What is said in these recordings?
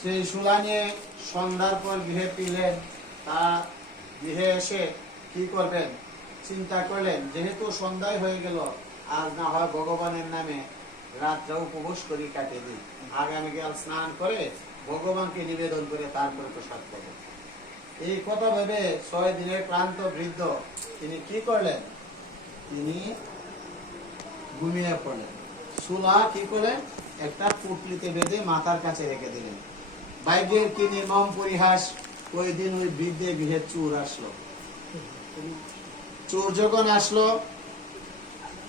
সেই শূলা নিয়ে সন্ধ্যার পর গৃহে ফিরলেন। তা গৃহে এসে কি করবেন চিন্তা করলেন, যেহেতু সন্ধ্যায় হয়ে গেল, আজ না হয় ভগবানের নামে রাতটা উপবাস করি কাটিয়ে দিই, আগামীকাল স্নান করে ভগবানকে নিবেদন করে তারপরে প্রসাদ পাবো। এই কথা ভেবে 6 দিনের ক্লান্ত বৃদ্ধ তিনি কি করলেন, তিনি ঘুমিয়ে পড়লেন। শূলা কি করে একটা পুটলিতে বেঁধে মাথার কাছে রেখে দিলেন। ভাগ্যের কি নির্মম পরিহাস, ওই দিন ওই বৃদ্ধের গৃহে চোর আসলো। চোর যখন আসলো,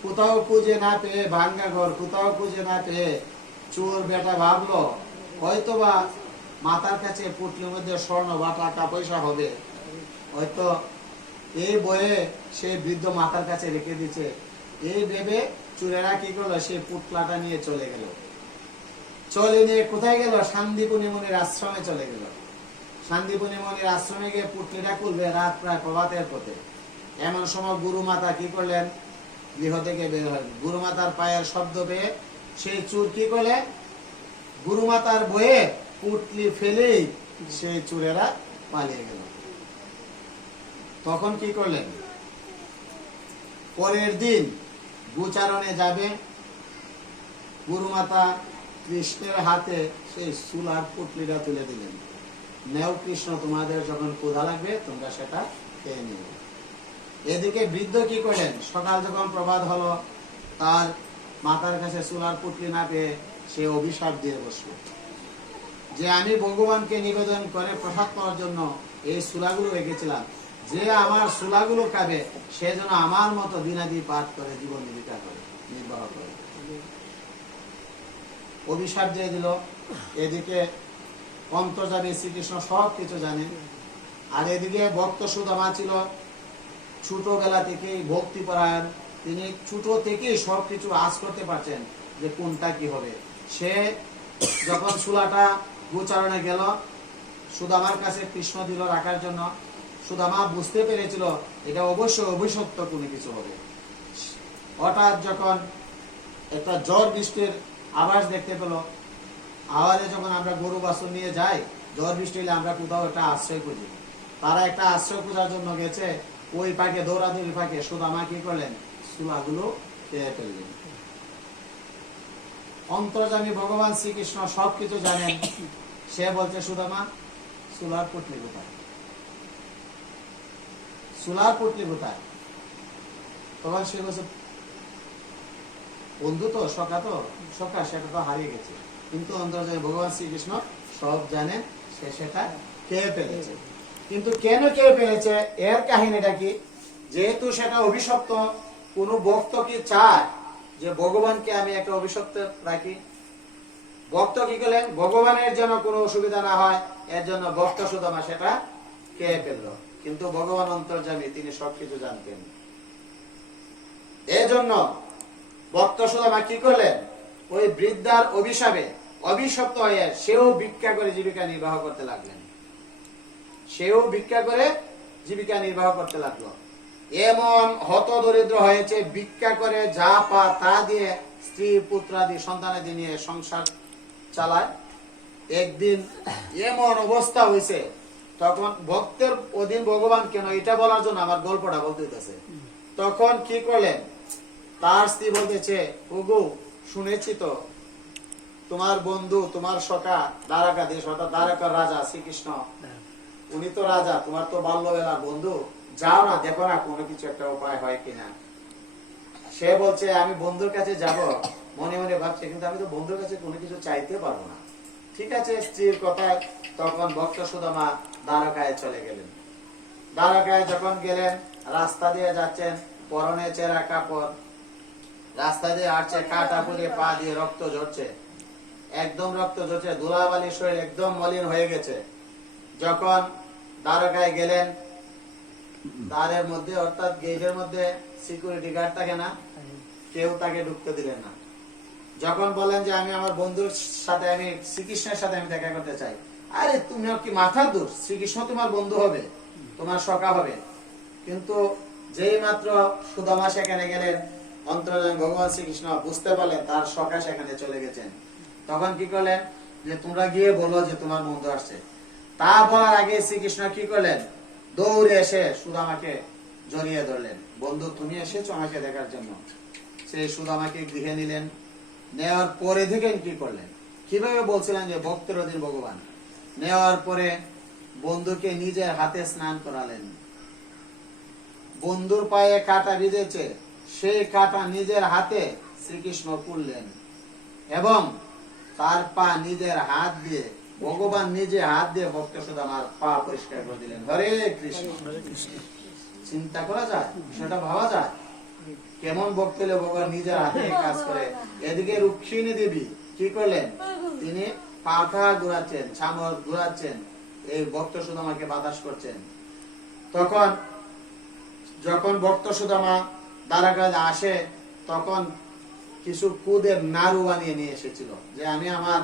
কোথাও খুঁজে না পেয়ে, ভাঙ্গা ঘর কোথাও খুঁজে না পেয়ে চোর বেটা ভাবলো হয়তোবা মাথার কাছে পুটলির মধ্যে স্বর্ণ বা টাকা পয়সা হবে, হয়তো এই বয়ে সেই বৃদ্ধ মাথার কাছে রেখে দিচ্ছে। এই ভেবে চোরেরা কি করলো, সেই পুটলাটা নিয়ে চলে গেল। চলে নিয়ে কোথায় গেল, শান্তিপুনি মুনির আশ্রমে চলে গেল। শান্তিপুনি মুনির আশ্রমে গিয়ে পুটলিটা খুলবে রাত প্রায় প্রভাতের পথে। এমন সময় গুরুমাতা কি করলেন, গৃহ থেকে বের হলেন। গুরুমাতার পায়ের শব্দ পেয়ে সেই চোর কি করলেন, গুরুমাতার বয়ে পুটলি ফেলেই সেই চোরেরা পালিয়ে গেল। তখন কি করলেন, পরের দিন গোচারণে যাবে, গুরুমাতা কৃষ্ণের হাতে সেই শূলার পুটলিটা তুলে দিলেন। নেও কৃষ্ণ, তোমাদের যখন ক্ষুধা লাগবে তোমরা সেটা খেয়ে নিও। এদিকে বৃদ্ধ কি করলেন, সকাল যখন প্রভাত হলো, তার মাথার কাছে শূলার পুটলি না পেয়ে সে অভিশাপ দিয়ে বসলো যে আমি ভগবানকে নিবেদন করে প্রসাদ পাওয়ার জন্য এই শূলাগুলো রেখেছিলাম, যে আমার শূলাগুলো খাবে সে যেন আমার মতো দিনাদি পাঠ করে জীবন জীবিকা করে নির্বাহ করে। অভিশাপ দিয়ে দিল। এদিকে অন্তর্যামী শ্রীকৃষ্ণ সব কিছু জানেন, আর এদিকে ভক্ত সুদামা ছিল ছোটবেলা থেকেই ভক্তিপরায়ণ। তিনি ছোট থেকেই সবকিছু আজ করতে পারছেন যে কোনটা কি হবে। সে যখন শূলাটা গোচারণে গেল, সুদামার কাছে কৃষ্ণ দিল রাখার জন্য। সুদামা বুঝতে পেরেছিল এটা অবশ্যই অভিশপ্ত কোনো কিছু হবে। হঠাৎ যখন একটা ঝড় বৃষ্টির আভাস দেখতে পেল, আওয়াজে যখন আমরা গরু বাছুর নিয়ে যাই, ঝড় বৃষ্টি হলে আমরা কোথাও একটা আশ্রয় খুঁজি। তারা একটা আশ্রয় খোঁজার জন্য গেছে, ওই পাকে দৌড়াদৌড়ি পাকে সুদামা কি করলেন, শূলাগুলো খেয়ে ফেললেন। অন্তর্যামী ভগবান শ্রীকৃষ্ণ সবকিছু জানেন। সে বলছে সুদামা, শূলার পুটলি কোথায়, শূলার পুটলি কোথায়? তখন সে বলছে বন্ধু তো সখা সেটা তো হারিয়ে গেছে। কিন্তু অন্তর্যামী ভগবান শ্রীকৃষ্ণ সব জানেন, সে সেটা খেয়ে ফেলেছে। কিন্তু কেন খেয়ে ফেলেছে, এর কাহিনীটা কি? যেহেতু সেটা অভিশপ্ত, কোন ভক্ত কি চায় যে ভগবানকে আমি একটা অভিশপ্ত রাখি? ভক্ত কি করলেন, ভগবানের যেন কোনো অসুবিধা না হয় এর জন্য ভক্ত সুদামা সেটা খেয়ে ফেললো। কিন্তু ভগবান অন্তর্যামী, তিনি সবকিছু জানতেন। এজন্য ভক্ত সুদামা কি করলেন, ওই বৃদ্ধার অভিশাপে অভিশপ্ত হয়ে সেও ভিক্ষা করে জীবিকা নির্বাহ করতে লাগলেন। সেও ভিক্ষা করে জীবিকা নির্বাহ করতে লাগলো। এমন হতদরিদ্র হয়েছে, ভিক্ষা করে যা পা তা দিয়ে স্ত্রী পুত্রাদি সন্তানাদি নিয়ে সংসার চালায়। একদিন এমন অবস্থা হয়েছে, তখন ভক্তের অধীন ভগবান কেন, এটা বলার জন্য আমার গল্পটা বলতে হইতেছে। তখন কি করলেন, তার স্ত্রী বলতেছে, ওগো শুনেছি তো তোমার বন্ধু, তোমার সখা দ্বারকাধীশ অর্থাৎ দ্বারকার রাজা শ্রীকৃষ্ণ, উনি তো রাজা, তোমার তো বাল্যবেলার বন্ধু, যাও না দেখো না কোনো কিছু একটা উপায় হয় কিনা। সে বলছে আমি বন্ধুর কাছে যাব, মনে মনে ভাবছে কিন্তু আমি তো বন্ধুর কাছে কোনো কিছু চাইতে পারবো না। ঠিক আছে, স্ত্রীর কথায় তখন ভক্ত সুদামা দ্বারকায় চলে গেলেন। দ্বারকায় যখন গেলেন, রাস্তা দিয়ে যাচ্ছেন, পরনে চেরা কাপড়, রাস্তা দিয়ে হাঁটছে, কাটা পড়ে পা দিয়ে রক্ত ঝরছে, একদম রক্ত ঝরছে, ধুলাবালি শরীর একদম মলিন হয়ে গেছে। যখন দ্বারকায় গেলেন, দ্বারের মধ্যে অর্থাৎ গেটের মধ্যে সিকিউরিটি গার্ড থাকে না, কেউ তাকে ঢুকতে দিলেন না। যখন বলেন যে আমি আমার বন্ধুর সাথে, আমি শ্রীকৃষ্ণের সাথে আমি দেখা করতে চাই, আরে তুমি কি মাথার দোষ, শ্রীকৃষ্ণ তোমার বন্ধু হবে, তোমার সখা হবে। কিন্তু যেই মাত্র সুদামা সেখানে গেলেন, অন্তর্যামী ভগবান শ্রীকৃষ্ণ বুঝতে পারলেন তার সখা সেখানে চলে গেছেন। তখন কি করলেন, যে তোমরা গিয়ে বলো যে তোমার বন্ধু আসছে। তা বলার আগে শ্রীকৃষ্ণ কি করলেন, দৌড়ে এসে সুদামাকে জড়িয়ে ধরলেন। বন্ধু তুমি এসেছো আমাকে দেখার জন্য। সেই সুদামাকে গৃহে নিলেন। নেওয়ার পরে দেখেন কি করলেন, কিভাবে বলছিলেন যে ভক্তের অধীন ভগবান। নেওয়ার পরে বন্ধুকে নিজের হাতে স্নান করালেন। বন্ধুর পায়ে কাঁটা বিঁধেছে, সেই কাঁটা নিজের হাতে শ্রীকৃষ্ণ তুললেন এবং তার পা নিজের হাত দিয়ে, ভগবান নিজে হাত দিয়ে ভক্ত সুদামার পা পরিষ্কার করে দিলেন। হরে কৃষ্ণ। চিন্তা করা যায়, সেটা ভাবা যায় কেমন ভক্ত হলে ভগবান নিজের হাতে কাজ করে। এদিকে রুক্মিণী দেবী কি করলেন, তিনি পাখা ঘুরাচ্ছেন, চামর ঘুরাচ্ছেন, এই ভক্ত সুদামাকে বাতাস করছেন। তখন যখন ভক্ত সুদামা দ্বারকায় আসে, তখন কিছু কুদের নাড়ু বানিয়ে নিয়ে এসেছিল যে আমি আমার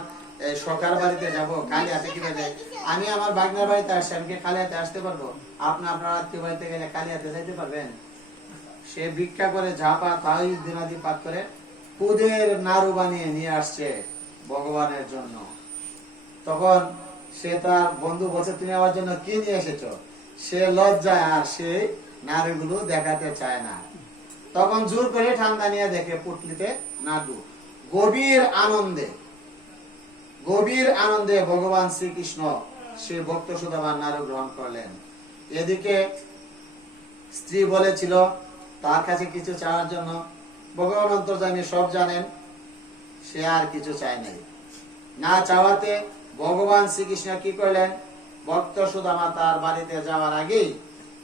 সখার বাড়িতে যাব, খালি হাতে কিভাবে যাই, আমি আমার বাগনার বাড়িতে আসছি, আমি কি খালি হাতে আসতে পারবো? আপনার আত্মীয় বাড়িতে গেলে খালি হাতে যাইতে পারবেন? সে ভিক্ষা করে ঝাপা তাই দিনাদি পাঠ করে কুদের নাড়ু বানিয়ে নিয়ে আসছে ভগবানের জন্য। তখন সে তার বন্ধু বলছে তুমি আমার জন্য কি নিয়ে এসেছো? সে লজ্জায় আর সেই নাড়ুগুলো দেখাতে চায় না। তখন জোর করে ঠান্ডা নিয়ে দেখে পুটলিতে নাড়ু। গভীর আনন্দে ভগবান শ্রীকৃষ্ণ সে ভক্ত সুদামার নাড়ু গ্রহণ করলেন। এদিকে স্ত্রী বলেছিল তার কাছে কিছু চাওয়ার জন্য, ভগবান অন্তর্যামী সব জানেন, সে আর কিছু চায় নাই। না চাওয়াতে ভগবান শ্রীকৃষ্ণ কি করলেন, ভক্ত সুদামা তার বাড়িতে যাওয়ার আগেই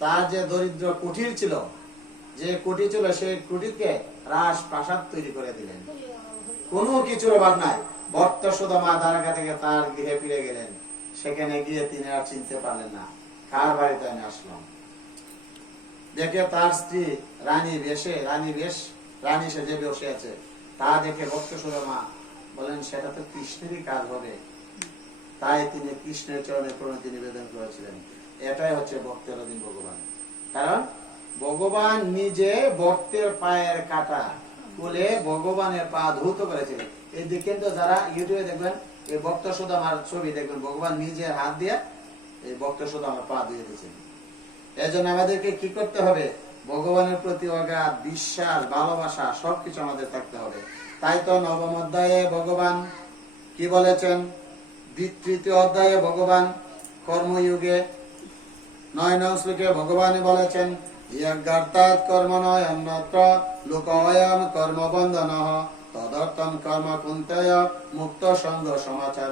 তার যে দরিদ্র কুটির ছিল, যে কুটির ছিল সেই কুটিরকে রাস প্রাসাদ তৈরি করে দিলেন। কোনো কিছুর অভাব নাই। ভক্ত সুদামা দ্বারকা থেকে তার গৃহে ফিরে গেলেন। সেখানে গিয়ে তিনি আর চিনতে পারলেন না কার বাড়িতে আমি আসলাম। দেখে তার স্ত্রী রানী সেজে বসে আছে, তা দেখে ভক্ত সুদামা বলেন সেটা তো কৃষ্ণেরই কাজ হবে। তাই তিনি কৃষ্ণের চরণে প্রণতি নিবেদন করেছিলেন। এটাই হচ্ছে ভক্তের অধীন ভগবান। কারণ ভগবান নিজে ভক্তের পায়ের কাটা খুলে ভগবানের পা ধৌত করেছিলেন। এই দেখেন তো, যারা ইউটিউবে দেখবেন এই ভক্ত সুদামার ছবি দেখবেন, ভগবান নিজের হাত দিয়ে এই ভক্ত সুদামার পা ধুয়ে দিয়েছেন। এজন্য আমাদেরকে কি করতে হবে, ভগবানের প্রতি অগাধ বিশ্বাস, ভালোবাসা সবকিছু আমাদের থাকতে হবে। তাই তো নবম অধ্যায়ে ভগবান কি বলেছেন, তৃতীয় অধ্যায়ে ভগবান কর্মযুগে 9 নং শ্লোকে ভগবান বলেছেন ইয়াজ্ঞার্থাৎ কর্মণয় অন্যত্র লোকয়ম কর্মবন্ধনঃ তদর্থম কর্ম কুন্তয় মুক্ত সঙ্গ সমাচার।